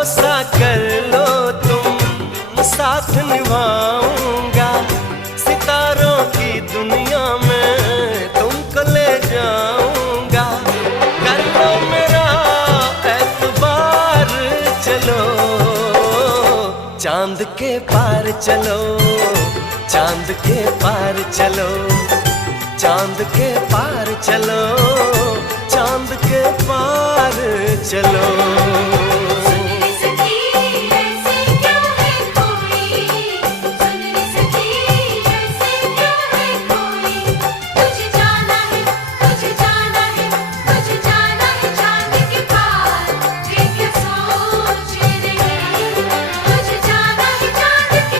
भरोसा कर लो तुम, साथ निभाऊंगा। सितारों की दुनिया में तुमको ले जाऊंगा। कर लो मेरा एतबार, चलो चांद के पार चलो, चांद के पार चलो, चांद के पार चलो, चांद के पार चलो।